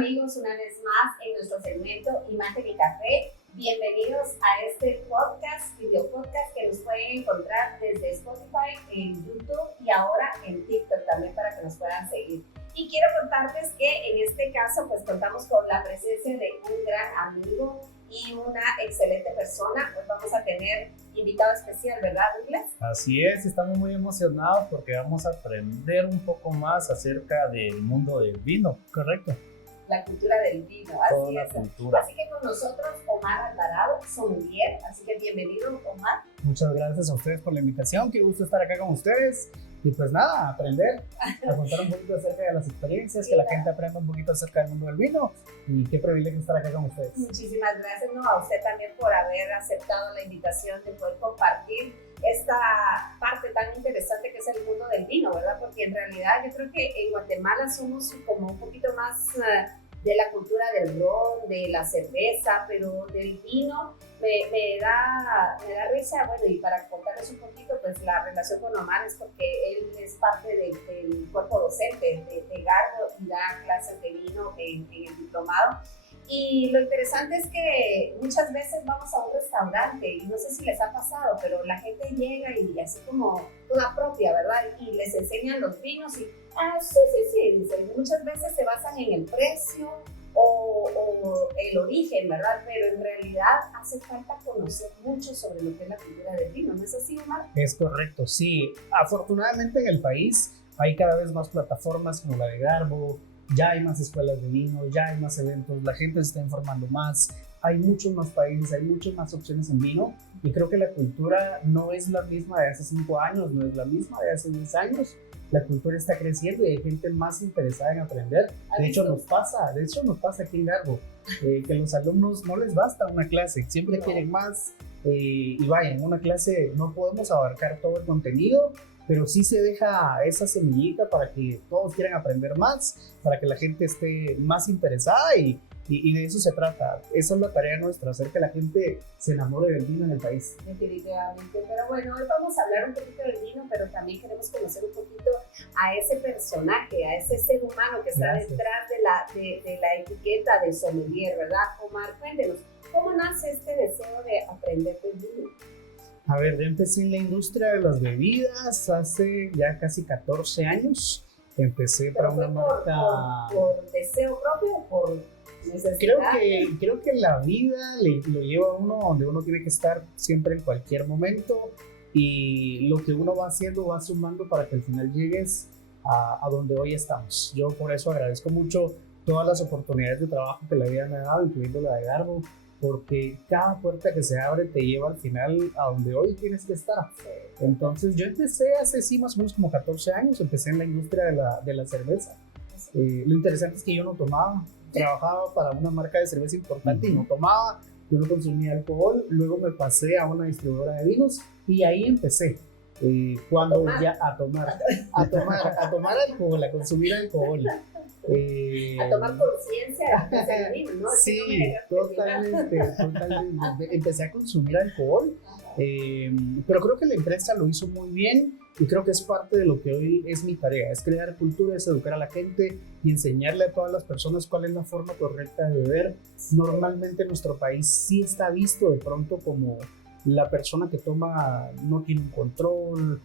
amigos, una vez más en nuestro segmento Imagen y Café. Bienvenidos a este podcast, video podcast que nos pueden encontrar desde Spotify, en YouTube y ahora en TikTok también para que nos puedan seguir. Y quiero contarles que en este caso pues contamos con la presencia de un gran amigo y una excelente persona. Pues vamos a tener invitado especial, ¿verdad, Douglas? Así es, estamos muy emocionados porque vamos a aprender un poco más acerca del mundo del vino, ¿correcto? La cultura del vino, así Toda la es. cultura. Así que con nosotros Omar Alvarado, sommelier, así que bienvenido, Omar. Muchas gracias a ustedes por la invitación, qué gusto estar acá con ustedes. Y pues nada, aprender, a contar un poquito acerca de las experiencias, que la gente aprenda un poquito acerca del mundo del vino. Y qué privilegio estar acá con ustedes. Muchísimas gracias, a usted también por haber aceptado la invitación de poder compartir esta parte tan interesante que es el mundo del vino, ¿verdad? Porque en realidad yo creo que en Guatemala somos como un poquito más de la cultura del ron, de la cerveza, pero del vino me da risa. Bueno, y para contarles un poquito, pues la relación con Omar es porque él es parte del cuerpo docente de Garbo y da clases de vino en el diplomado. Y lo interesante es que muchas veces vamos a un restaurante y no sé si les ha pasado, pero la gente llega y así como toda propia, ¿verdad? Y les enseñan los vinos y, sí, dicen, muchas veces se basan en el precio o el origen, ¿verdad? Pero en realidad hace falta conocer mucho sobre lo que es la cultura del vino, ¿no es así, Omar? Es correcto, sí. Afortunadamente en el país hay cada vez más plataformas como la de Garbo, ya hay más escuelas de vino, ya hay más eventos, la gente se está informando más, hay muchos más países, hay muchas más opciones en vino y creo que la cultura no es la misma de hace 5 años, no es la misma de hace 10 años. La cultura está creciendo y hay gente más interesada en aprender. De hecho nos pasa aquí en Garbo, que los alumnos no les basta una clase, siempre quieren más. Y vaya, en una clase no podemos abarcar todo el contenido, pero sí se deja esa semillita para que todos quieran aprender más, para que la gente esté más interesada y de eso se trata. Esa es la tarea nuestra, hacer que la gente se enamore del vino en el país. Definitivamente, pero bueno, hoy vamos a hablar un poquito del vino, pero también queremos conocer un poquito a ese personaje, a ese ser humano que está detrás de la etiqueta de sommelier, ¿verdad? Omar, cuéntenos, ¿cómo nace este deseo de aprender del vino? A ver, yo empecé en la industria de las bebidas hace ya casi 14 años. Empecé para una marca... ¿Por deseo propio o por necesidad? Creo que la vida lo lleva a uno donde uno tiene que estar siempre en cualquier momento y lo que uno va haciendo va sumando para que al final llegues a donde hoy estamos. Yo por eso agradezco mucho todas las oportunidades de trabajo que la vida me ha dado, incluyendo la de Garbo, porque cada puerta que se abre te lleva al final a donde hoy tienes que estar. Entonces yo empecé hace sí más o menos como 14 años, empecé en la industria de la cerveza. Lo interesante es que yo no tomaba, trabajaba para una marca de cerveza importante y no tomaba, yo no consumía alcohol, luego me pasé a una distribuidora de vinos y ahí empecé. Cuando ya a tomar alcohol, a consumir alcohol. A tomar conciencia del vino, ¿no? Sí, totalmente. Empecé a consumir alcohol, pero creo que la empresa lo hizo muy bien y creo que es parte de lo que hoy es mi tarea, es crear cultura, es educar a la gente y enseñarle a todas las personas cuál es la forma correcta de beber. Normalmente en nuestro país sí está visto de pronto como la persona que toma no tiene un control,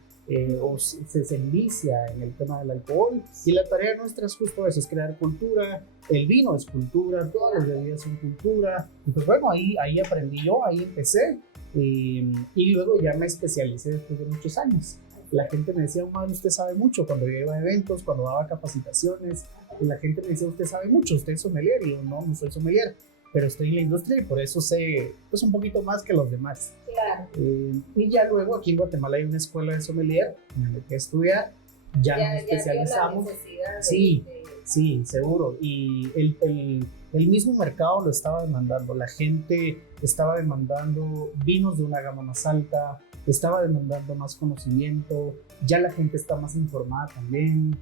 o se envicia en el tema del alcohol y la tarea nuestra es justo eso, es crear cultura. El vino es cultura, todas las bebidas son cultura y pues bueno, ahí aprendí yo, ahí empecé y luego ya me especialicé después de muchos años. La gente me decía, madre, usted sabe mucho, cuando yo iba a eventos, cuando daba capacitaciones, y la gente me decía, usted sabe mucho, usted es sommelier, y yo no soy sommelier, pero estoy en la industria y por eso sé pues un poquito más que los demás. Claro. Y ya luego aquí en Guatemala hay una escuela de sommelier, me metí a estudiar, ya nos especializamos. Sí, seguro. Y el mismo mercado lo estaba demandando, la gente estaba demandando vinos de una gama más alta, estaba demandando más conocimiento, ya la gente está más informada también.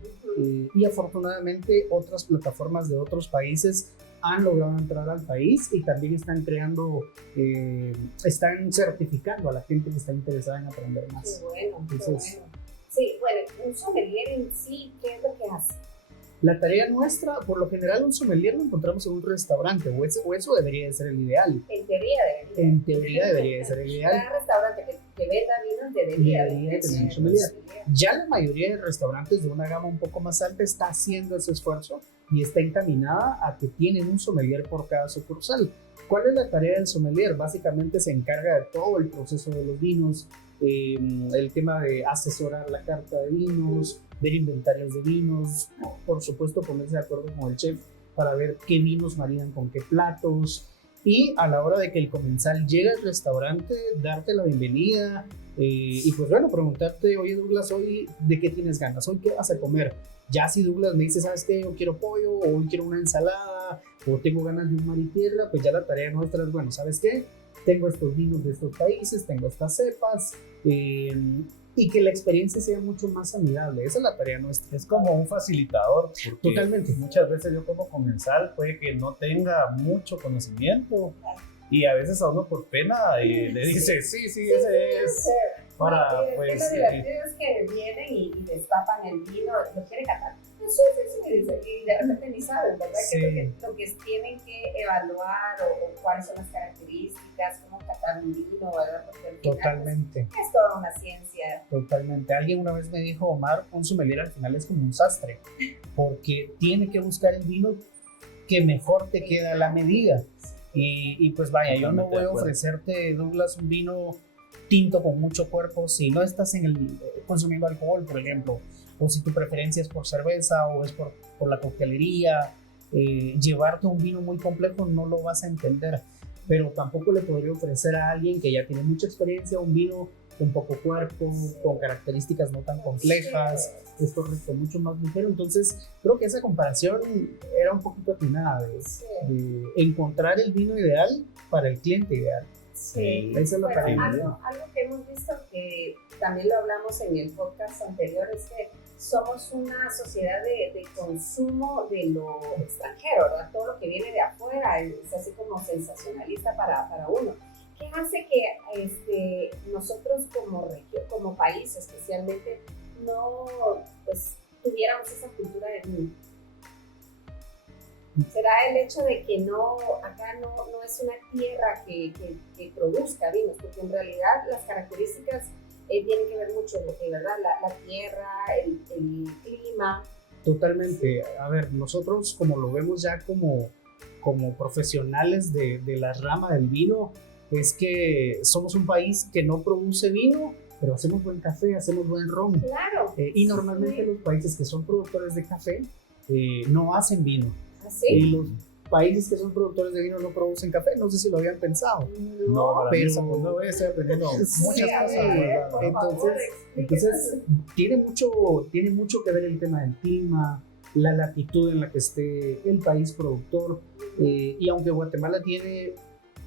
Y afortunadamente otras plataformas de otros países han logrado entrar al país y también están creando, están certificando a la gente que está interesada en aprender más. Qué bueno, entonces, qué bueno. Sí, bueno, un sommelier en sí, ¿qué es lo que hace? La tarea nuestra, por lo general, un sommelier lo encontramos en un restaurante, o eso debería de ser el ideal. En teoría debería. En teoría debería de ser el ideal. Cada restaurante que venda vinos debería Debería tener un sommelier. Ya la mayoría de restaurantes de una gama un poco más alta está haciendo ese esfuerzo y está encaminada a que tienen un sommelier por cada sucursal. ¿Cuál es la tarea del sommelier? Básicamente se encarga de todo el proceso de los vinos, el tema de asesorar la carta de vinos, ver inventarios de vinos, por supuesto ponerse de acuerdo con el chef para ver qué vinos maridan con qué platos, y a la hora de que el comensal llegue al restaurante, darte la bienvenida, y pues bueno, preguntarte, oye Douglas, hoy de qué tienes ganas, hoy qué vas a comer. Ya si Douglas me dice, ¿sabes qué? Yo quiero pollo, o hoy quiero una ensalada, o tengo ganas de un mar y tierra, pues ya la tarea nuestra es, bueno, ¿sabes qué? Tengo estos vinos de estos países, tengo estas cepas, y que la experiencia sea mucho más amigable. Esa es la tarea nuestra. Es como un facilitador, porque Totalmente. muchas veces yo como comensal puede que no tenga mucho conocimiento y a veces a uno por pena le dice, sí, ese es. Para, pues, lo divertido es que vienen y destapan el vino, lo quieren catar. Sí, dice, y de repente ni saben, ¿verdad? Sí. Que lo que tienen que evaluar o cuáles son las características, cómo catar un vino, ¿verdad? Porque al final, Totalmente. pues, es toda una ciencia. Totalmente. Alguien una vez me dijo, Omar, un sommelier al final es como un sastre, porque tiene que buscar el vino que mejor te queda a la medida. Y pues vaya, yo no voy a ofrecerte, Douglas, un vino tinto con mucho cuerpo si no estás consumiendo alcohol, por ejemplo, o si tu preferencia es por cerveza o es por la coctelería. Llevarte un vino muy complejo no lo vas a entender, pero tampoco le podría ofrecer a alguien que ya tiene mucha experiencia un vino con poco cuerpo, con características no tan complejas, es correcto, mucho más ligero. Entonces creo que esa comparación era un poquito atinada de encontrar el vino ideal para el cliente ideal. Sí, esa es la tarea. Algo que hemos visto, que también lo hablamos en el podcast anterior, es que somos una sociedad de consumo de lo extranjero, ¿verdad? Todo lo que viene de afuera es así como sensacionalista para uno. ¿Qué hace que nosotros como región, como país especialmente, no pues, tuviéramos esa cultura de vino? ¿Será el hecho de que acá no es una tierra que produzca vinos? Porque en realidad las características tienen que ver mucho, ¿verdad? La tierra, el clima. Totalmente. A ver, nosotros como lo vemos ya como profesionales de la rama del vino, es que somos un país que no produce vino, pero hacemos buen café, hacemos buen ron. Claro. Y normalmente los países que son productores de café no hacen vino. ¿Sí? Y los países que son productores de vino no producen café, no sé si lo habían pensado. No, pero no estoy aprendiendo muchas cosas. Entonces tiene mucho que ver el tema del clima, la latitud en la que esté el país productor, y aunque Guatemala tiene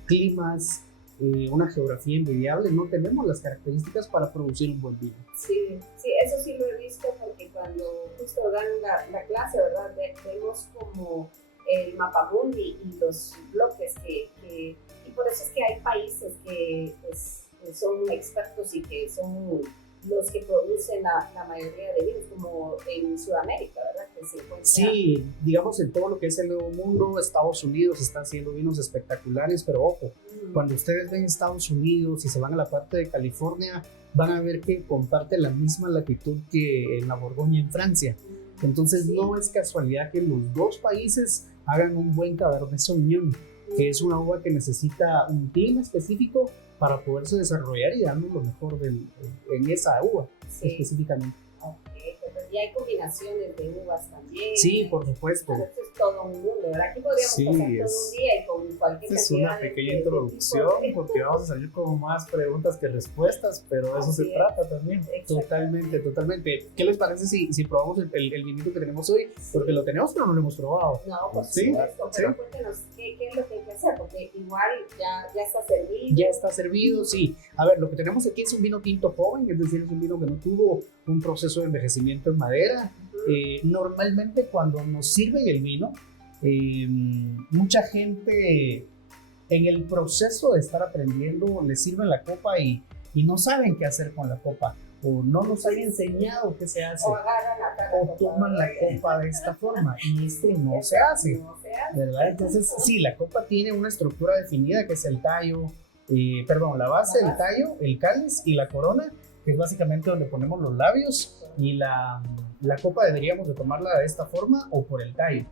climas, una geografía envidiable, no tenemos las características para producir un buen vino. Sí, eso sí lo he visto, porque cuando justo dan la clase, ¿verdad? Vemos como el mapamundi y los bloques y por eso es que hay países que pues, son expertos y que son los que producen la mayoría de vinos, como en Sudamérica, ¿verdad? Que se encuentra... Sí, digamos en todo lo que es el Nuevo Mundo, Estados Unidos está haciendo vinos espectaculares, pero ojo, cuando ustedes ven Estados Unidos y se van a la parte de California, van a ver que comparte la misma latitud que en la Borgoña en Francia. Entonces no es casualidad que los dos países hagan un buen Cabernet Sauvignon, que es una uva que necesita un clima específico para poderse desarrollar y darnos lo mejor en esa uva específicamente. Y hay combinaciones de uvas también. Sí, por supuesto. Pero esto es todo un mundo, ¿verdad? Aquí podríamos pasar todo un día y con cualquier Es una pequeña introducción, porque vamos a salir con más preguntas que respuestas, pero eso se trata también. Totalmente. ¿Qué les parece si probamos el vinito que tenemos hoy? Porque lo tenemos, pero no lo hemos probado. No, por supuesto, pero cuéntenos qué es lo que hay que hacer, porque igual ya está servido. Ya está servido, sí. A ver, lo que tenemos aquí es un vino tinto joven, es decir, es un vino que no tuvo un proceso de envejecimiento en madera. Normalmente cuando nos sirven el vino, mucha gente en el proceso de estar aprendiendo le sirven la copa y no saben qué hacer con la copa, o no nos han enseñado qué se hace, O agarran acá o toman la copa de esta forma, y esto no se hace, ¿verdad? Entonces, sí, la copa tiene una estructura definida que es el tallo, la base del tallo, el cáliz y la corona, que es básicamente donde ponemos los labios, y la copa deberíamos de tomarla de esta forma o por el tallo.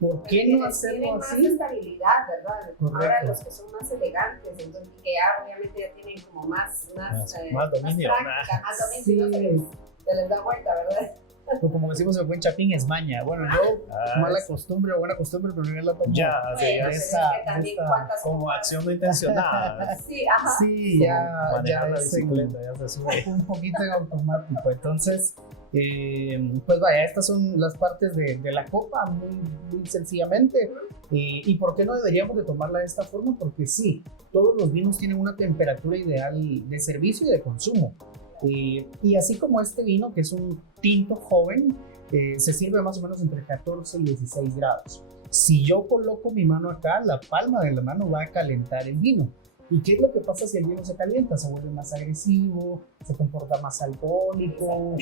¿Por qué no hacerlo así? Tienen más estabilidad, ¿verdad? Correcto. Ahora los que son más elegantes, entonces que ya obviamente ya tienen como más dominio. práctica, más dominio, Sí. se les da vuelta, ¿verdad? O como decimos el buen chapín, es maña. Bueno, yo, mala costumbre o buena costumbre, pero yo la tomo. Ya, Bueno, sí, pero es que también cuántas como copas. acción no intencionada. Sí, ajá. Sí, ya Manejar la es bicicleta, ya se sube. un poquito en automático. Entonces, pues vaya, estas son las partes de la copa, muy sencillamente. ¿Y por qué no deberíamos de tomarla de esta forma? Porque sí, todos los vinos tienen una temperatura ideal de servicio y de consumo. Y así como este vino, que es un tinto joven, se sirve más o menos entre 14 y 16 grados. Si yo coloco mi mano acá, la palma de la mano va a calentar el vino. ¿Y qué es lo que pasa si el vino se calienta? Se vuelve más agresivo, se comporta más alcohólico,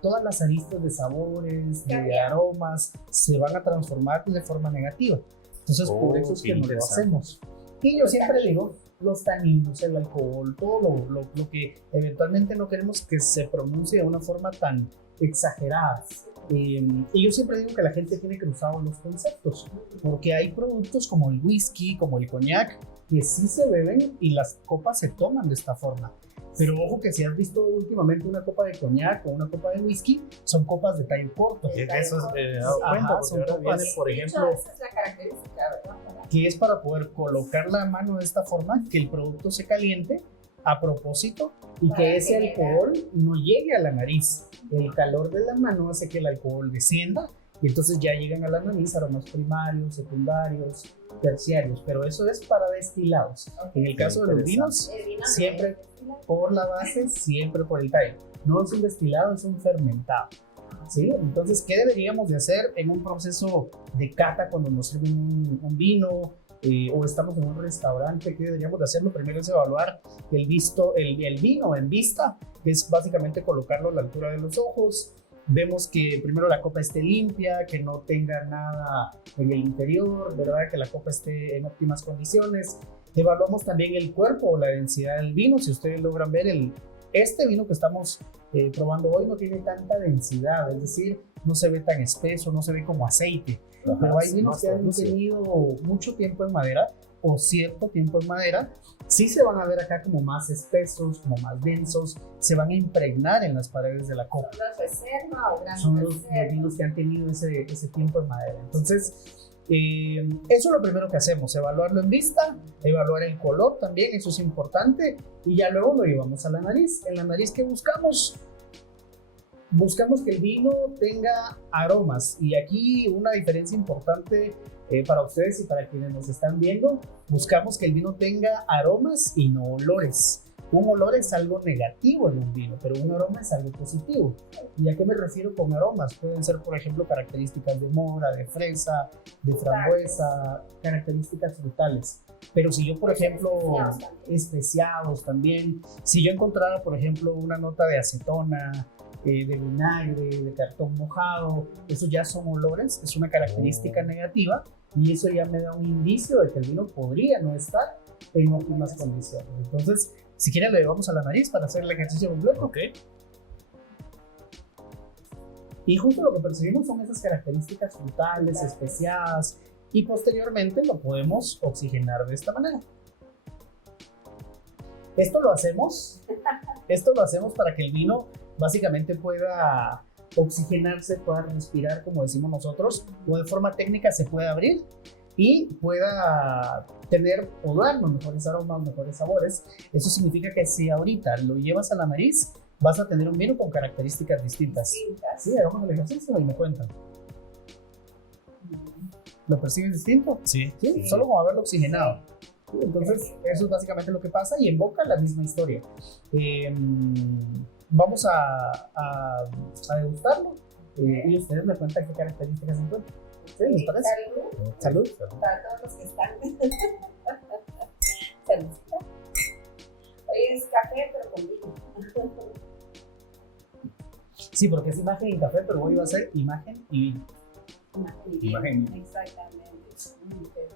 todas las aristas de sabores, de aromas, se van a transformar de forma negativa. Entonces, por eso es que no lo hacemos. Y yo siempre digo, los taninos, el alcohol, todo lo que eventualmente no queremos que se pronuncie de una forma tan exagerada. Y yo siempre digo que la gente tiene cruzados los conceptos, porque hay productos como el whisky, como el coñac, que sí se beben y las copas se toman de esta forma. Pero ojo que si has visto últimamente una copa de coñac o una copa de whisky, son copas de tallo corto. Y eso es dado cuenta, porque son ahora copas, viene, por ejemplo, Esa es la característica, ¿verdad? que es para poder colocar la mano de esta forma, que el producto se caliente a propósito y que ese alcohol no llegue a la nariz. El calor de la mano hace que el alcohol descienda y entonces ya llegan a la nariz aromas primarios, secundarios, terciarios, pero eso es para destilados. En el caso de los vinos, siempre por la base, siempre por el tallo. No es un destilado, es un fermentado. ¿Sí? Entonces, ¿qué deberíamos de hacer en un proceso de cata cuando nos sirven un vino o estamos en un restaurante? ¿Qué deberíamos de hacer? Lo primero es evaluar el vino en vista, que es básicamente colocarlo a la altura de los ojos. Vemos que primero la copa esté limpia, que no tenga nada en el interior, ¿verdad? Que la copa esté en óptimas condiciones. Evaluamos también el cuerpo o la densidad del vino. Si ustedes logran ver, este vino que estamos probando hoy no tiene tanta densidad, es decir, no se ve tan espeso, no se ve como aceite. Pero hay vinos que han tenido mucho tiempo en madera o cierto tiempo en madera, sí se van a ver acá como más espesos, como más densos, se van a impregnar en las paredes de la copa. ¿Son las reservas o grandes Son los reservas? vinos que han tenido ese tiempo en madera. Entonces, eso es lo primero que hacemos, evaluarlo en vista, evaluar el color también, eso es importante, y ya luego lo llevamos a la nariz. En la nariz, ¿qué buscamos? Buscamos que el vino tenga aromas, y aquí una diferencia importante para ustedes y para quienes nos están viendo, buscamos que el vino tenga aromas y no olores. Un olor es algo negativo en un vino, pero un aroma es algo positivo. ¿Y a qué me refiero con aromas? Pueden ser, por ejemplo, características de mora, de fresa, de frambuesa, características frutales. Pero si yo, por ejemplo, especiados también, si yo encontrara, por ejemplo, una nota de acetona, de vinagre, de cartón mojado, eso ya son olores, es una característica negativa y eso ya me da un indicio de que el vino podría no estar en óptimas condiciones. Entonces, si quieren, le llevamos a la nariz para hacer el ejercicio completo. ok. Y justo lo que percibimos son esas características frutales, especiadas, y posteriormente lo podemos oxigenar de esta manera. Esto lo hacemos para que el vino básicamente pueda oxigenarse, pueda respirar, como decimos nosotros, o de forma técnica se pueda abrir y pueda tener o darnos mejores aromas, mejores sabores. Eso significa que si ahorita lo llevas a la nariz, vas a tener un vino con características distintas. Sí, hagamos el ejercicio y me cuentan. ¿Lo perciben distinto? Sí. Sí, solo con haberlo oxigenado. Sí, entonces, eso es básicamente lo que pasa y en boca la misma historia. Vamos a degustarlo y ustedes me cuentan qué características encuentran. ¿Sí? ¿Les parece? Salud. Salud. Para todos los que están. Salud. Hoy es café, pero con vino. Sí, porque es imagen y café, pero hoy va a ser imagen y vino. Imagen. Exactamente.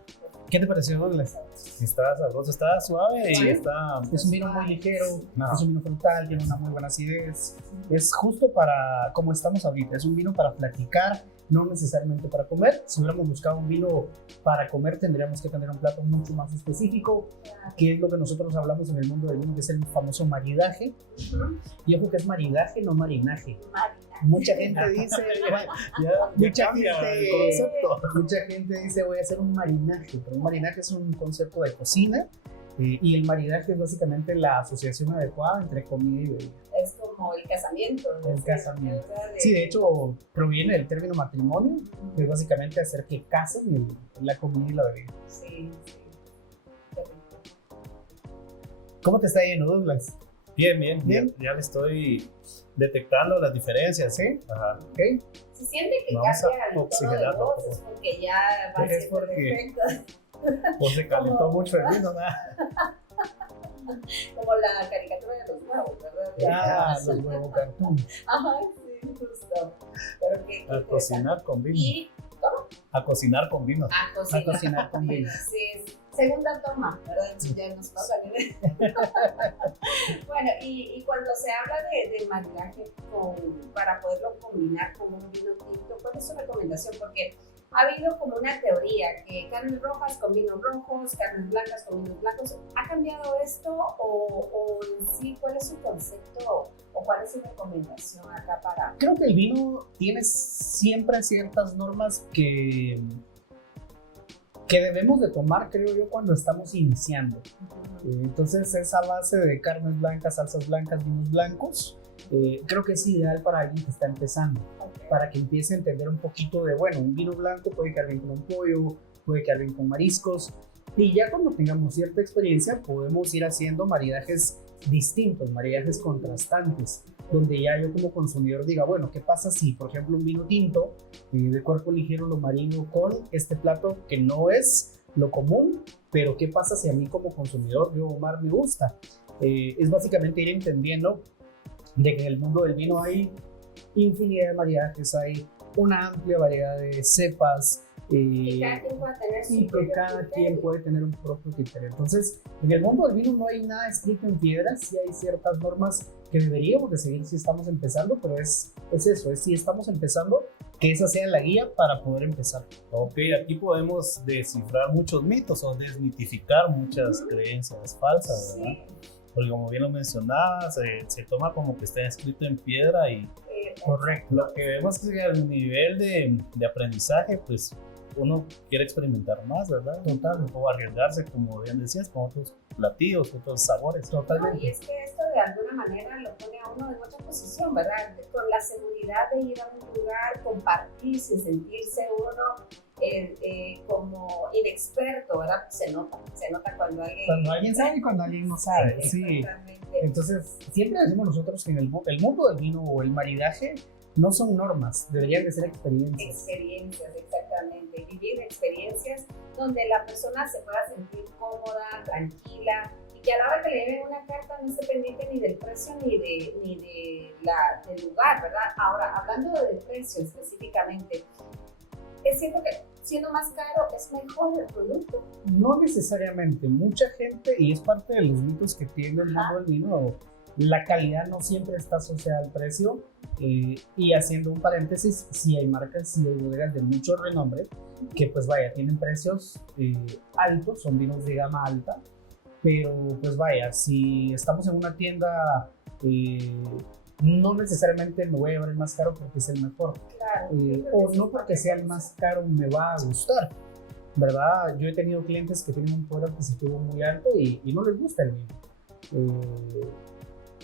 ¿Qué te pareció, Douglas? Está sabroso, está suave y está... Es un vino muy ligero, No. es un vino frutal, tiene una muy buena acidez. Es justo para, como estamos ahorita, es un vino para platicar, no necesariamente para comer. Si hubiéramos buscado un vino para comer, tendríamos que tener un plato mucho más específico, que es lo que nosotros hablamos en el mundo del vino, que es el famoso maridaje. Y ojo que es maridaje, no marinaje. Mucha gente dice, mucha gente dice voy a hacer un marinaje, pero un marinaje es un concepto de cocina y el maridaje es básicamente la asociación adecuada entre comida y bebida. Es como el casamiento, ¿no? El casamiento. Sí, de hecho proviene del término matrimonio, que es básicamente hacer que casen la comida y la bebida. Sí. ¿Cómo te está yendo, Douglas? Bien. Ya le estoy detectando las diferencias. ¿Sí? Ajá. ¿Ok? Si siente que Vamos cambia a el tono de oxigenarlo voz, un es poco. porque ya va Es siendo porque- perfecto. Pues se calentó mucho el vino, ¿verdad? Como la caricatura de los huevos, ¿verdad? Ah, los huevos cartoon. Ajá, sí, justo. Pero qué A cocinar con vino. Y A cocinar con vino. a cocinar. A cocinar con vino. Sí, es segunda toma, ¿verdad? Entonces ya nos va a salir. Bueno, y cuando se habla de maridaje para poderlo combinar con un vino tinto, ¿cuál es su recomendación? Porque ha habido como una teoría que carnes rojas con vinos rojos, carnes blancas con vinos blancos. ¿Ha cambiado esto o en sí cuál es su concepto o cuál es su recomendación acá para...? Creo que el vino tiene siempre ciertas normas que debemos de tomar, creo yo, cuando estamos iniciando. Entonces, esa base de carnes blancas, salsas blancas, vinos blancos, creo que es ideal para alguien que está empezando, para que empiece a entender un poquito de, bueno, un vino blanco puede quedar bien con un pollo, puede quedar bien con mariscos, y ya cuando tengamos cierta experiencia podemos ir haciendo maridajes distintos, maridajes contrastantes, donde ya yo como consumidor diga, bueno, ¿qué pasa si, por ejemplo, un vino tinto de cuerpo ligero lo marino con este plato que no es lo común, pero qué pasa si a mí como consumidor, yo, Omar, me gusta? Es básicamente ir entendiendo de que en el mundo del vino hay infinidad de maridajes, hay una amplia variedad de cepas, Y cada quien puede tener su y que propio cada criterio. quien puede tener un propio criterio. Entonces, en el mundo del vino no hay nada escrito en piedra, sí hay ciertas normas que deberíamos de seguir si estamos empezando, pero es eso, es si estamos empezando, que esa sea la guía para poder empezar. Ok, aquí podemos descifrar muchos mitos o desmitificar muchas creencias falsas, ¿verdad? Sí. Porque como bien lo mencionabas, se toma como que está escrito en piedra y Correcto. lo que vemos es que al nivel de aprendizaje, pues uno quiere experimentar más, ¿verdad? Total. O arriesgarse, como bien decías, con otros platillos, otros sabores. No, y Totalmente. es que esto de alguna manera lo pone a uno en mucha posición, ¿verdad? Con la seguridad de ir a un lugar, compartir sin sentirse uno como inexperto, ¿verdad? Se nota cuando alguien Sabe y cuando alguien no sabe. Sí. Exactamente. Entonces, siempre decimos nosotros que en el mundo del vino o el maridaje no son normas, deberían de ser experiencias. Experiencias, exactamente. Vivir experiencias donde la persona se pueda sentir cómoda, tranquila y que a la hora que le lleven una carta no esté pendiente ni del precio ni del lugar, ¿verdad? Ahora, hablando del precio específicamente, es cierto que siendo más caro es mejor el producto. No necesariamente, mucha gente, y es parte de los mitos que tiene el mundo del vino, la calidad no siempre está asociada al precio. Y haciendo un paréntesis, sí hay marcas, sí hay bodegas de mucho renombre que pues vaya, tienen precios altos, son vinos de gama alta, pero pues vaya, si estamos en una tienda, no necesariamente me voy a llevar el más caro porque es el mejor, Claro. o no porque sea el más caro me va a gustar, ¿verdad? Yo he tenido clientes que tienen un poder adquisitivo muy alto y no les gusta el vino.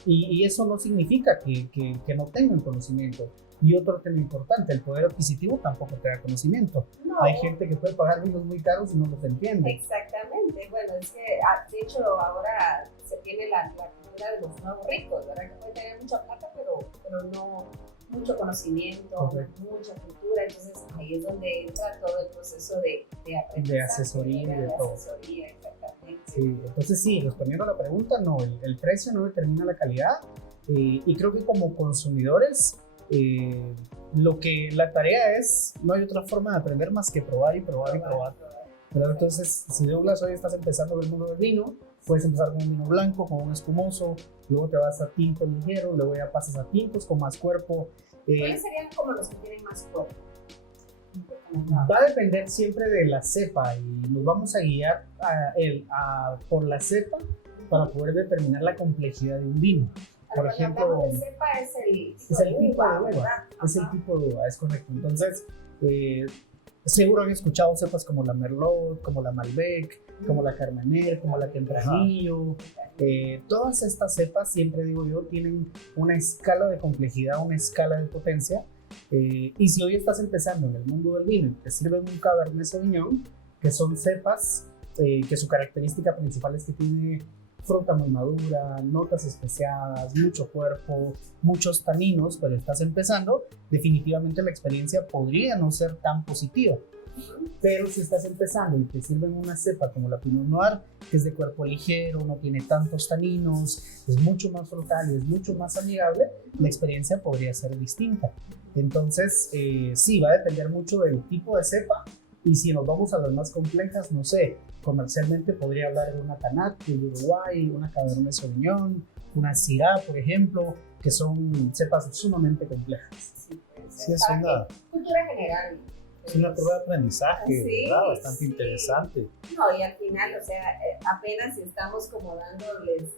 Y eso no significa que no tengan conocimiento. Y otro tema importante, el poder adquisitivo tampoco te da conocimiento. No. Hay gente que puede pagar vinos muy caros y no los entiende. Exactamente. Bueno, es que de hecho ahora se tiene la cultura de los nuevos ricos, ¿verdad? Que pueden tener mucha plata, pero no mucho conocimiento, Correcto. mucha cultura. Entonces ahí es donde entra todo el proceso de aprendizaje. De asesoría y de todo. Asesoría, exactamente. Sí, entonces sí, respondiendo a la pregunta, no, el precio no determina la calidad. Y creo que como consumidores La tarea es, no hay otra forma de aprender más que probar y probar y probar. ¿Verdad? Entonces, si Douglas hoy estás empezando en el mundo del vino, puedes empezar con un vino blanco, con un espumoso, luego te vas a tintos ligeros, luego ya pasas a tintos con más cuerpo. ¿Cuáles serían como los que tienen más cuerpo? Va a depender siempre de la cepa y nos vamos a guiar por la cepa para poder determinar la complejidad de un vino. Por ejemplo, de cepa es el tipo de uva, es el tipo de uva, es correcto. Entonces, seguro han escuchado cepas como la Merlot, como la Malbec, como la Carmener, como la Tempranillo. Todas estas cepas, siempre digo yo, tienen una escala de complejidad, una escala de potencia. Y si hoy estás empezando en el mundo del vino y te sirven un Cabernet Sauvignon, que son cepas que su característica principal es que tiene fruta muy madura, notas especiadas, mucho cuerpo, muchos taninos, pero estás empezando, definitivamente la experiencia podría no ser tan positiva. Pero si estás empezando y te sirven una cepa como la Pinot Noir, que es de cuerpo ligero, no tiene tantos taninos, es mucho más frutal y es mucho más amigable, la experiencia podría ser distinta. Entonces, sí, va a depender mucho del tipo de cepa. Y si nos vamos a las más complejas, no sé, comercialmente podría hablar de una Tannat de Uruguay, una Cabernet Sauvignon, una Syrah, por ejemplo, que son cepas sumamente complejas. Sí, es una cultura general. Es una prueba de aprendizaje, sí, ¿verdad? Bastante interesante. No, y al final, o sea, apenas estamos como dándoles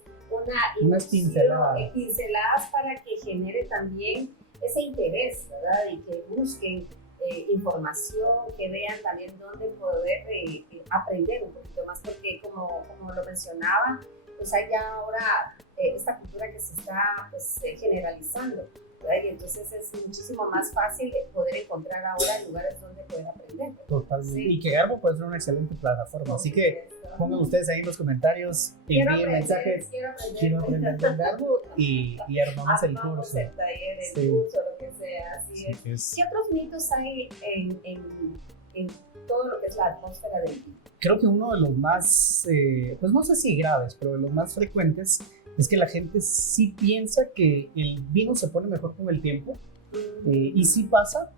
unas pinceladas para que genere también ese interés, ¿verdad? Y que busquen información, que vean también dónde poder aprender un poquito más, porque como lo mencionaba, pues hay ya ahora esta cultura que se está pues, generalizando, ¿verdad? Y entonces es muchísimo más fácil poder encontrar ahora lugares donde poder aprender. Totalmente. Sí. Y que Garbo puede ser una excelente plataforma, así que pongan ustedes ahí en los comentarios, envíen mensajes, quiero aprender con Garbo y armamos el curso. El taller, el curso, lo que sea, así es. ¿Qué otros mitos hay en todo lo que es la atmósfera del vino? Creo que uno de los más, pues no sé si graves, pero de los más frecuentes es que la gente sí piensa que el vino se pone mejor con el tiempo, y sí pasa,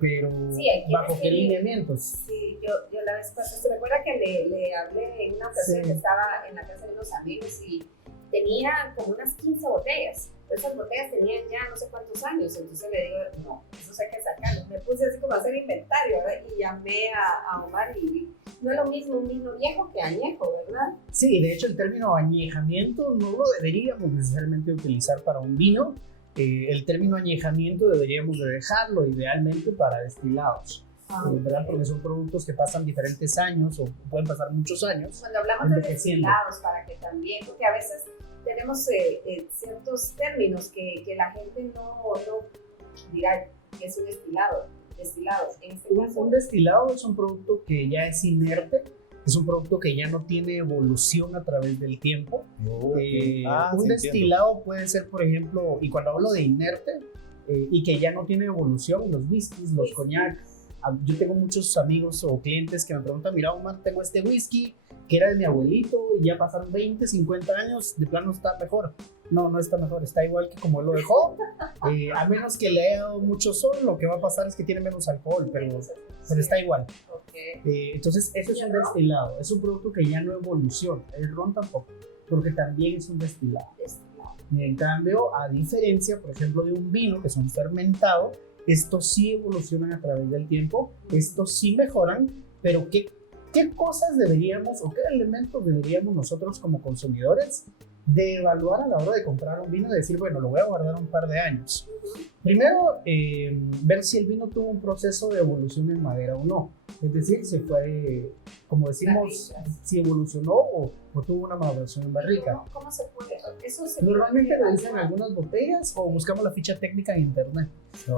pero sí, ¿bajo qué lineamientos? Sí, yo la vez pasada, ¿se recuerda que le hablé en una ocasión que estaba en la casa de unos amigos y tenía como unas 15 botellas? Pero esas botellas tenían ya no sé cuántos años, entonces le digo, no, eso hay que sacarlo. Me puse así como a hacer inventario, ¿verdad? Y llamé a Omar y no es lo mismo un vino viejo que añejo, ¿verdad? Sí, de hecho el término añejamiento no lo deberíamos necesariamente utilizar para un vino. El término añejamiento deberíamos de dejarlo idealmente para destilados, ¿verdad? Porque son productos que pasan diferentes años o pueden pasar muchos años. Cuando hablamos de destilados, para que también, porque a veces tenemos ciertos términos que la gente no dirá que es un destilado. En este caso, un destilado es un producto que ya es inerte, es un producto que ya no tiene evolución a través del tiempo. Un destilado puede ser, por ejemplo, y cuando hablo de inerte y que ya no tiene evolución, los whiskies, los cognac. Yo tengo muchos amigos o clientes que me preguntan, mira Omar, tengo este whisky que era de mi abuelito y ya pasaron 20, 50 años, de plano está mejor. No está mejor, está igual que como él lo dejó. A menos que le haya dado mucho sol, lo que va a pasar es que tiene menos alcohol, pero está igual. Entonces, eso es un destilado, es un producto que ya no evoluciona. El ron tampoco, porque también es un destilado. En cambio, a diferencia, por ejemplo, de un vino que son fermentados, estos sí evolucionan a través del tiempo, estos sí mejoran, pero ¿qué cosas deberíamos o qué elementos deberíamos nosotros como consumidores de evaluar a la hora de comprar un vino y decir, bueno, lo voy a guardar un par de años? Primero, ver si el vino tuvo un proceso de evolución en madera o no. Es decir, si fue, como decimos, si evolucionó o tuvo una maduración en barrica. ¿Cómo se puede? Normalmente lo dicen algunas botellas o buscamos la ficha técnica en internet.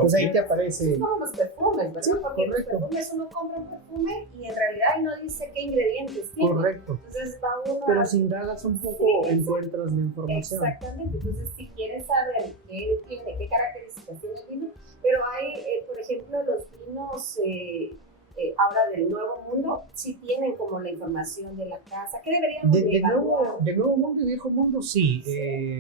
Pues ahí te aparece. Es como los perfumes, ¿verdad? Sí, porque correcto. los perfumes uno compra un perfume y en realidad no dice qué ingredientes tiene. Correcto. Entonces va uno Pero si indagas un poco, encuentras la información. Exactamente. Entonces, si quieres saber qué tiene, qué características tiene el vino, pero hay, por ejemplo, los vinos ahora del Nuevo Mundo, sí tienen como la información de la casa. ¿Qué deberíamos evaluar? De Nuevo Mundo y Viejo Mundo, sí.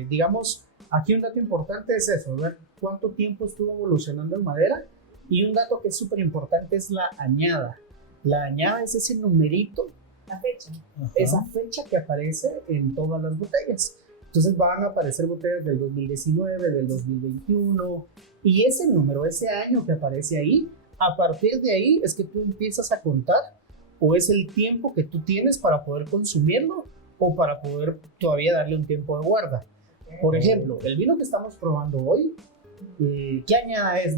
Digamos, Aquí un dato importante es eso, ver cuánto tiempo estuvo evolucionando en madera, y un dato que es súper importante es la añada. La añada es ese numerito, La fecha. esa fecha que aparece en todas las botellas. Entonces van a aparecer botellas del 2019, del 2021, y ese número, ese año que aparece ahí, a partir de ahí es que tú empiezas a contar, o es el tiempo que tú tienes para poder consumirlo o para poder todavía darle un tiempo de guarda. Por ejemplo, el vino que estamos probando hoy, ¿qué añada es?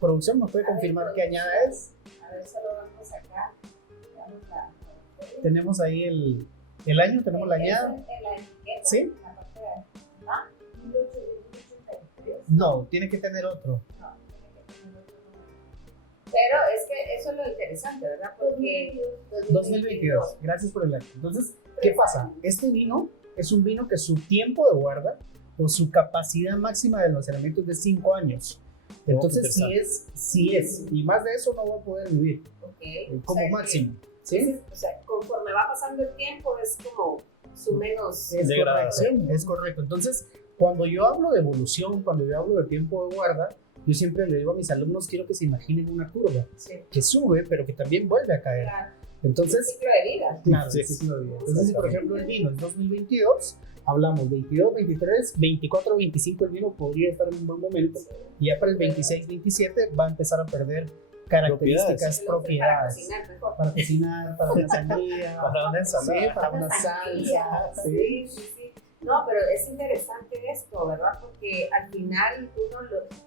¿Producción nos puede confirmar qué añada es? A ver, solo vamos acá. Vamos a... Tenemos ahí el año, tenemos la añada. La etiqueta. ¿Sí? La parte de... ¿Ah? 1883. No, tiene que tener otro. No, tiene que tener otro número. Pero es que eso es lo interesante, ¿verdad? Porque 2022, gracias por el like. Entonces, ¿qué pasa? Este vino es un vino que su tiempo de guarda o su capacidad máxima de almacenamiento es de 5 años. Entonces, sí es. Y más de eso no va a poder vivir. Okay. Como o sea, máximo. ¿Sí? O sea, conforme va pasando el tiempo es como su menos... Es correcto. Entonces, cuando yo hablo de evolución, cuando yo hablo de tiempo de guarda, yo siempre le digo a mis alumnos, quiero que se imaginen una curva que sube, pero que también vuelve a caer. Claro. Entonces, El ciclo de vida. claro, Sí. el ciclo de vida. Entonces, si por ejemplo el vino es 2022, hablamos 22, 23, 24, 25, el vino podría estar en un buen momento, y ya para el 26, 27 va a empezar a perder características, propiedades. Para cocinar, para una sangría, Para una ensalada. sí, para una salsa. Sí. Sí. No, pero es interesante esto, ¿verdad? Porque al final uno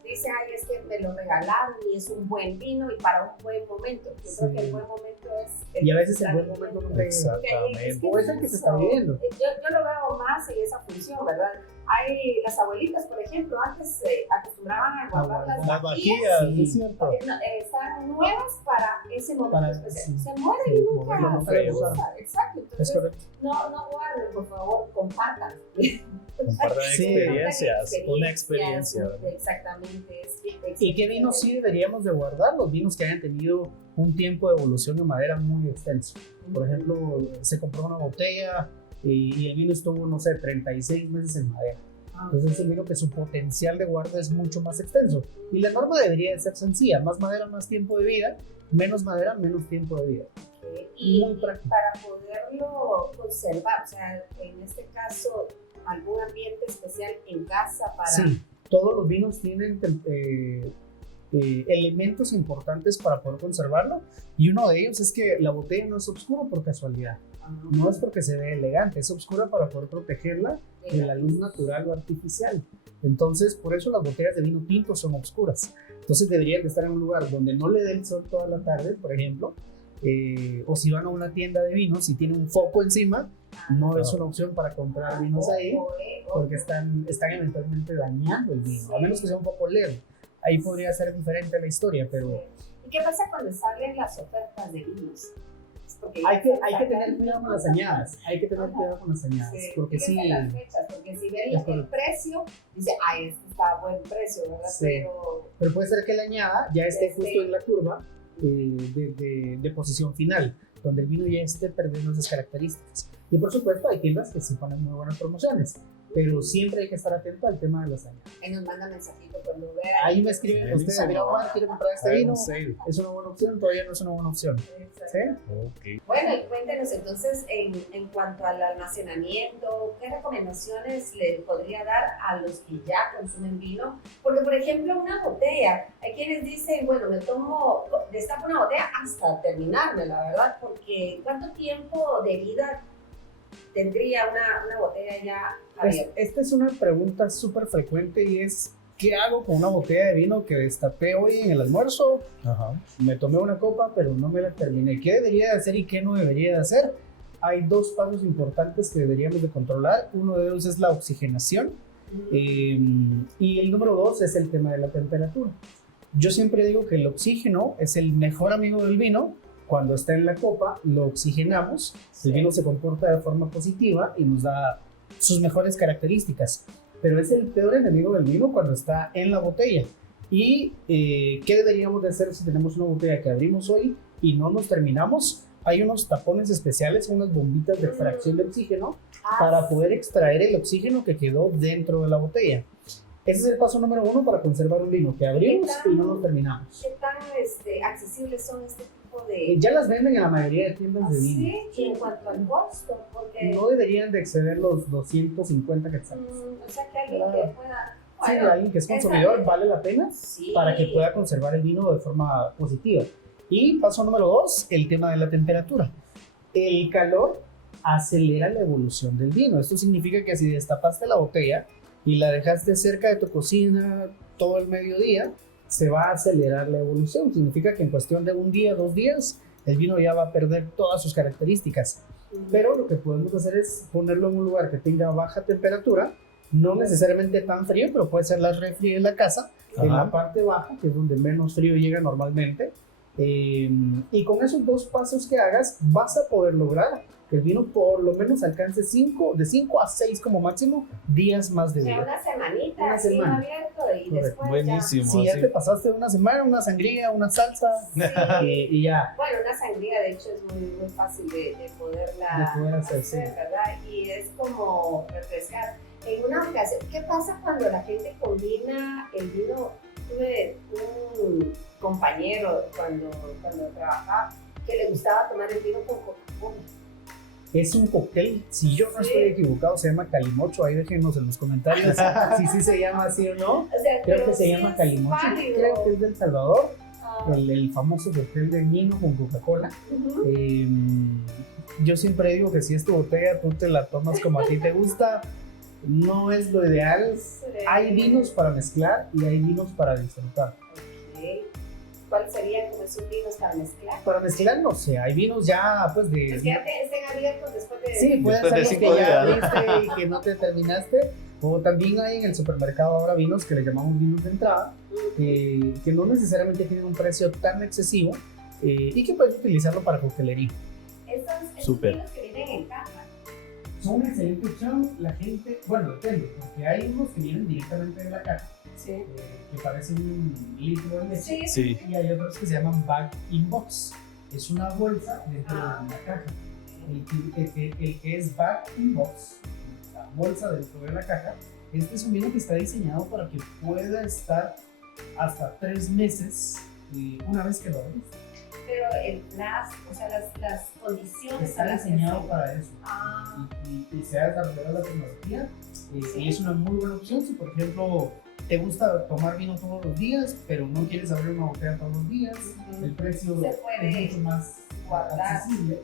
dice, ay, es que me lo regalaron y es un buen vino y para un buen momento. Yo creo que el buen momento es... Y a veces el buen momento nunca llega. Exactamente. O es el que se está viviendo. Yo lo veo más en esa función, ¿verdad? Hay las abuelitas, por ejemplo, antes acostumbraban a guardar Las vajillas, Sí. es cierto. Están nuevas para ese momento Para- especial. sí. Se mueren Sí, y nunca nunca se lo usan. usan. Exacto. Es Entonces, correcto. no guarden, por favor, compartan. Compartan Sí. experiencias, una experiencia. Exactamente. ¿Y qué vinos sí deberíamos de guardar? Los vinos que hayan tenido un tiempo de evolución de madera muy extenso. Por ejemplo, se compró una botella y el vino estuvo, no sé, 36 meses en madera. Entonces es un vino que su potencial de guarda es mucho más extenso. Y la norma debería de ser sencilla: más madera, más tiempo de vida; menos madera, menos tiempo de vida. Y Muy práctico. para poderlo conservar, o sea, en este caso, algún ambiente especial en casa para... Sí, todos los vinos tienen elementos importantes para poder conservarlo, y uno de ellos es que la botella no es oscura por casualidad. No es porque se ve elegante, es oscura para poder protegerla de la luz natural o artificial. Entonces, por eso las botellas de vino tinto son oscuras. Entonces deberían de estar en un lugar donde no le dé el sol toda la tarde, por ejemplo, o si van a una tienda de vinos y tiene un foco encima, no es una opción para comprar vinos ahí, porque están eventualmente dañando el vino, a menos que sea un poco leve. Ahí podría ser diferente la historia, pero ¿Y qué pasa cuando salen las ofertas de vinos? Porque hay que tener cuidado con las añadas, Sí, porque sí, fíjense las fechas, porque si ven Es el precio, dice, ay, este está a buen precio, ¿verdad? Sí. Pero pero puede ser que la añada ya esté justo en la curva de posición final, donde el vino ya esté perdiendo esas características. Y por supuesto hay tiendas que sí ponen muy buenas promociones, pero siempre hay que estar atento al tema de las añadas. ahí nos manda mensajito cuando vean. Ahí me escriben ustedes, mira Juan, quiero comprar este vino, Sí. ¿es una buena opción? Todavía no es una buena opción. ¿Sí? Ok. Bueno, y cuéntenos entonces en cuanto al almacenamiento, ¿qué recomendaciones le podría dar a los que ya consumen vino? Porque, por ejemplo, una botella, hay quienes dicen, bueno, destapo una botella hasta terminarme, la verdad, porque ¿cuánto tiempo de vida tendría una botella ya abierta? Esta es una pregunta súper frecuente, y es: ¿qué hago con una botella de vino que destapé hoy en el almuerzo? Ajá. Me tomé una copa, pero no me la terminé. ¿Qué debería de hacer y qué no debería de hacer? Hay dos pasos importantes que deberíamos de controlar. Uno de ellos es la oxigenación, y el número 2 es el tema de la temperatura. Yo siempre digo que el oxígeno es el mejor amigo del vino. Cuando está en la copa, lo oxigenamos, el vino se comporta de forma positiva y nos da sus mejores características. Pero es el peor enemigo del vino cuando está en la botella. ¿Y qué deberíamos de hacer si tenemos una botella que abrimos hoy y no nos terminamos? hay unos tapones especiales, unas bombitas de extracción de oxígeno para poder extraer el oxígeno que quedó dentro de la botella. Ese es el paso número 1 para conservar un vino que abrimos y no lo terminamos. ¿Qué tan accesibles son este tipo de...? Ya las venden en la mayoría de tiendas de vino. Sí, y en cuanto al costo, porque... No deberían de exceder los 250 quetzales. O sea, que alguien que pueda... Sí, Bueno, alguien que es consumidor vale la pena sí, para que pueda conservar el vino de forma positiva. Y paso número 2, el tema de la temperatura. El calor acelera la evolución del vino. Esto significa que si destapaste la botella y la dejaste cerca de tu cocina todo el mediodía, se va a acelerar la evolución. Significa que en cuestión de un día, 2 días, el vino ya va a perder todas sus características. Pero lo que podemos hacer es ponerlo en un lugar que tenga baja temperatura, no necesariamente tan frío, pero puede ser la refri de la casa, en la parte baja, que es donde menos frío llega normalmente. Y con esos 2 pasos que hagas, vas a poder lograr que el vino por lo menos alcance de 5 a 6 como máximo días más de vida. Una semanita, Una así semana. abierto y Correcto. después Buenísimo. Si ya te pasaste una semana, una sangría, una salsa y ya. Bueno, una sangría de hecho es muy fácil de poderla De poder hacer, sí. ¿verdad? Y es como refrescar. En una ocasión, ¿qué pasa cuando la gente combina el vino? Tuve un compañero cuando trabajaba que le gustaba tomar el vino con Coca-Cola. Es un cóctel, si yo no estoy equivocado, se llama Calimocho. Ahí déjenos en los comentarios si sí se llama así o no. O sea, Creo que se llama Calimocho. válido. Creo que es del Salvador. El famoso cóctel de vino con Coca-Cola. Yo siempre digo que si es tu botella, tú te la tomas como a ti te gusta. No es lo ideal. Hay vinos para mezclar y hay vinos para disfrutar. Okay. ¿Cuáles serían como esos vinos para mezclar? Para mezclar, no sé, hay vinos ya pues de... Pues que ya estén abiertos después de... Sí, pueden Después ser de los que 5 ya días, abriste y que no te terminaste. O también hay en el supermercado ahora vinos que le llamamos vinos de entrada, que no necesariamente tienen un precio tan excesivo y que puedes utilizarlo para coctelería. Esos vinos que vienen en caja. Son una excelente opción. La gente, bueno, depende, porque hay unos que vienen directamente de la caja, Sí. que parecen un litro de leche, Sí. y hay otros que se llaman bag in box. Es una bolsa dentro de una caja. El que es bag in box, la bolsa dentro de la caja, este es un vino que está diseñado para que pueda estar hasta 3 meses una vez que lo abriste. Pero las condiciones Está a las que diseñado se- para eso. Y se ha desarrollado la tecnología y es una muy buena opción si, por ejemplo, te gusta tomar vino todos los días, pero no quieres abrir una botella todos los días. El precio Se puede es mucho más guardar. accesible.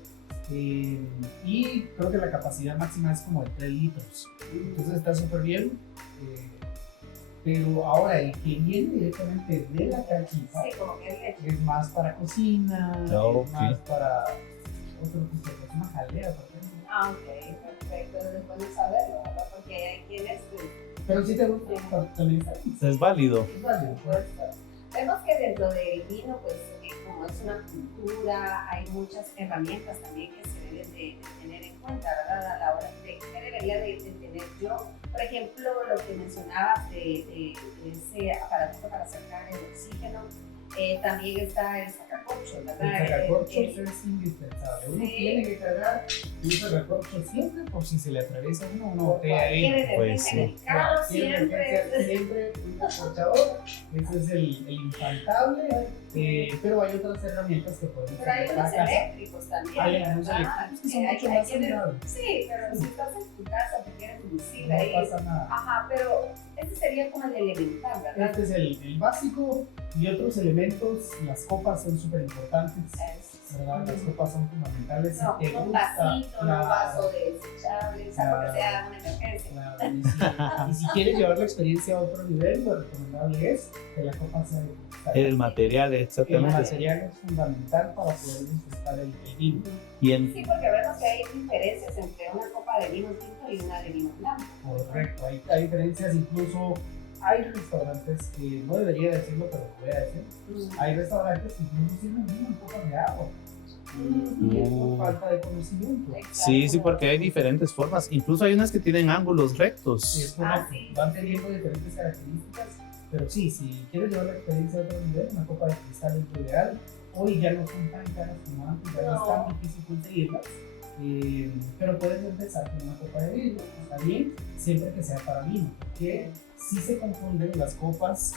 Y creo que la capacidad máxima es como de 3 litros. Entonces está súper bien. Pero ahora el que viene directamente de la cajita Sí, como que es leche. es más para cocina, ok. es más para otro tipo de cosas, una jalea, por ejemplo. Ok, perfecto. Después de saberlo, ¿verdad? Porque hay quienes... Pero si te gusta, también está bien. Es válido. Es válido. Vemos que dentro del vino, pues, como es una cultura, hay muchas herramientas también que se deben de tener en cuenta, ¿verdad? A la hora de qué debería de tener yo. Por ejemplo, lo que mencionabas de ese aparatito para sacar el oxígeno, también está el sacacorchos, ¿verdad? El sacacorchos es indispensable. Uno tiene que cargar un sacacorchos siempre por si se le atraviesa una botella ahí. Pues sí. En el carro siempre. Siempre un acorchador. Ese es el infaltable. Pero hay otras herramientas que podemos Pero hay hacer unos en casa. eléctricos también. Hay unos ¿verdad? eléctricos que son Hay- mucho hay más quienes- amigables. Sí, pero si estás en tu casa, te quieres lucir No ahí. pasa nada. Ajá, pero este sería como el elemental, ¿verdad? Este es el básico y otros elementos. Las copas son súper importantes, ¿verdad? Las copas son fundamentales. No, Si te un gusta, vasito, no un claro, vaso desechable, o sea, porque sea una emergencia. claro. Y si quieres llevar la experiencia a otro nivel, lo recomendable es que la copa sea de cristal. El material, El exactamente. material es fundamental para poder disfrutar el vino. Y en, Sí, porque vemos que hay diferencias entre una copa de vino tinto y una de vino blanco. Correcto, hay diferencias, incluso hay restaurantes que, no debería decirlo, pero lo voy a decir, hay restaurantes que incluso sirven vino en copas de agua. Y es por falta de conocimiento. sí, sí, porque hay diferentes formas. Incluso hay unas que tienen ángulos Sí, rectos. es correcto. Van teniendo diferentes características, pero sí, si quieres llevar la experiencia a otro nivel, una copa de cristal es lo ideal. hoy ya no son tan caras como antes, ya no es tan difícil conseguirlas. Pero puedes empezar con una copa de vidrio, está bien, siempre que sea para vino, porque sí se confunden las copas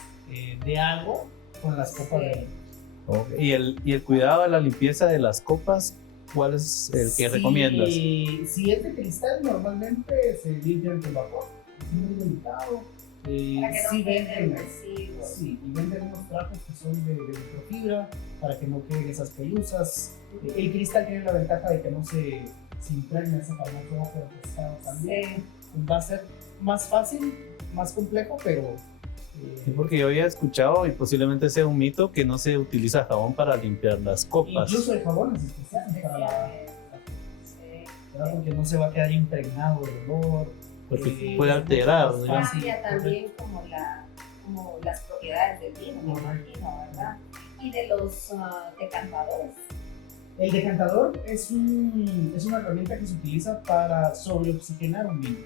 de algo con las copas de vino. Okay. ¿Y el cuidado de la limpieza de las copas, cuál es el que recomiendas? Si es de cristal, normalmente se limpian con vapor, es muy delicado. Para que no queden residuos. Sí, y venden unos trapos que son de microfibra para que no queden esas pelusas. El cristal tiene la ventaja de que no se impregna ese famoso ojo de pescado también. Sí. Va a ser más fácil, más complejo, pero... Sí, porque yo había escuchado, y posiblemente sea un mito, que no se utiliza jabón para limpiar las copas. Incluso hay jabones especiales para la... Porque no se va a quedar impregnado el olor. Porque puede alterar. Cambia también como las propiedades del vino, me imagino, ¿verdad? Y de los decantadores. El decantador es una herramienta que se utiliza para sobreoxigenar un vino.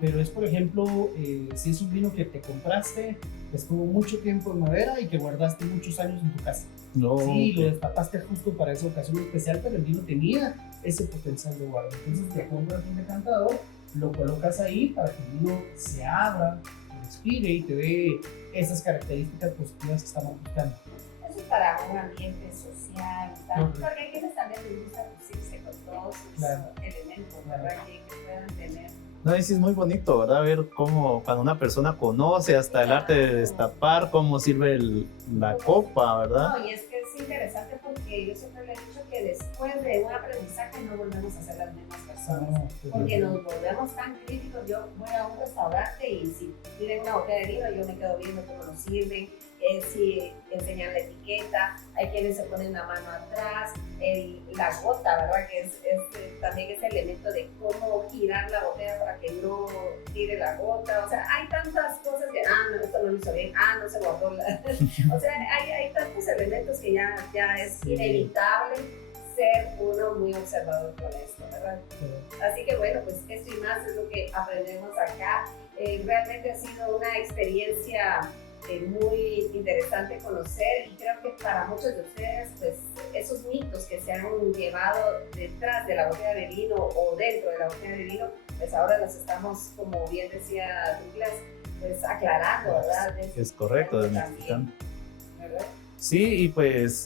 Pero es, por ejemplo, si es un vino que te compraste, estuvo mucho tiempo en madera y que guardaste muchos años en tu casa. No. Sí, lo destapaste justo para esa ocasión especial, pero el vino tenía ese potencial de guarda. Entonces te compras un decantador, lo colocas ahí para que el vino se abra, respire y te dé esas características positivas que estamos buscando. Eso es para un ambiente social, ¿sabes? Porque hay quienes también les gusta lucirse con todos sus elementos, ¿verdad? Que puedan tener. No, y sí es muy bonito, ¿verdad? Ver cómo cuando una persona conoce hasta el arte de destapar, cómo sirve la copa, ¿verdad? No, y es que es interesante porque yo siempre le he dicho que después de un aprendizaje no volvemos a ser las mismas personas. Porque nos volvemos tan críticos. Yo voy a un restaurante y si piden una botella de vino, yo me quedo viendo cómo lo sirven. Si enseñan la etiqueta, hay quienes se ponen la mano atrás, la gota, ¿verdad? Que también ese elemento de cómo girar la botella para que no tire la gota. O sea, hay tantas cosas que, no, esto no lo hizo bien, no se guardó la... O sea, hay tantos elementos que ya es inevitable ser uno muy observador con esto, ¿verdad? Así que bueno, pues esto y más es lo que aprendemos acá. Realmente ha sido una experiencia muy interesante conocer, y creo que para muchos de ustedes, pues esos mitos que se han llevado detrás de la botella de vino o dentro de la botella de vino, pues ahora los estamos, como bien decía Douglas, pues aclarando, ¿verdad? Es correcto, desmitificando. Sí, y pues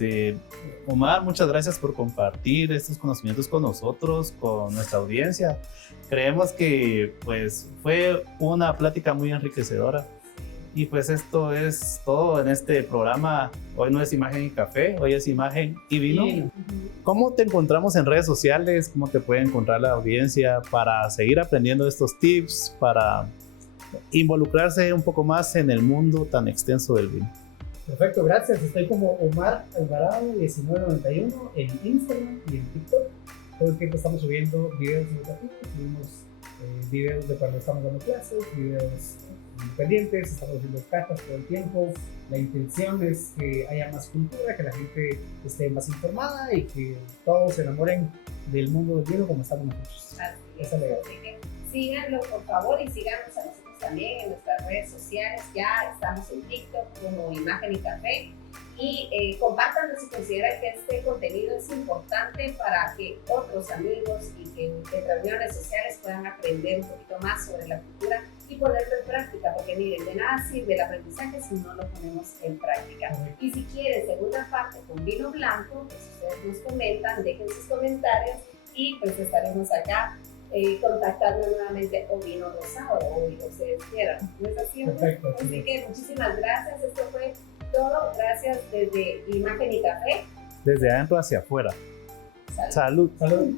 Omar, muchas gracias por compartir estos conocimientos con nosotros, con nuestra audiencia. Creemos que pues fue una plática muy enriquecedora. Y pues esto es todo en este programa. Hoy no es Imagen y Café, hoy es Imagen y Vino. ¿Cómo te encontramos en redes sociales? ¿Cómo te puede encontrar la audiencia para seguir aprendiendo estos tips, para involucrarse un poco más en el mundo tan extenso del vino? Perfecto, gracias. Estoy como Omar Alvarado 1991 en Instagram y en TikTok. Todo el tiempo estamos subiendo videos educativos, subimos videos de cuando estamos dando clases, videos independientes, estamos haciendo catas todo el tiempo. La intención es que haya más cultura, que la gente esté más informada y que todos se enamoren del mundo del vino como estamos nosotros. Así que síganlo por favor y síganos a nosotros también en nuestras redes sociales. Ya estamos en TikTok como Imagen y Café. Y compártanlo si consideran que este contenido es importante para que otros amigos y que en reuniones sociales puedan aprender un poquito más sobre la cultura y ponerlo en práctica, porque miren, de nada sirve el aprendizaje si no lo ponemos en práctica. Y si quieren segunda parte con vino blanco, pues ustedes nos comentan, dejen sus comentarios y pues estaremos acá contactando nuevamente, o vino rosado o lo que ustedes quieran. ¿No es así? Perfecto. Así que muchísimas gracias. Esto fue todo. Gracias desde Imagen y Café. Desde adentro hacia afuera. Salud. Salud.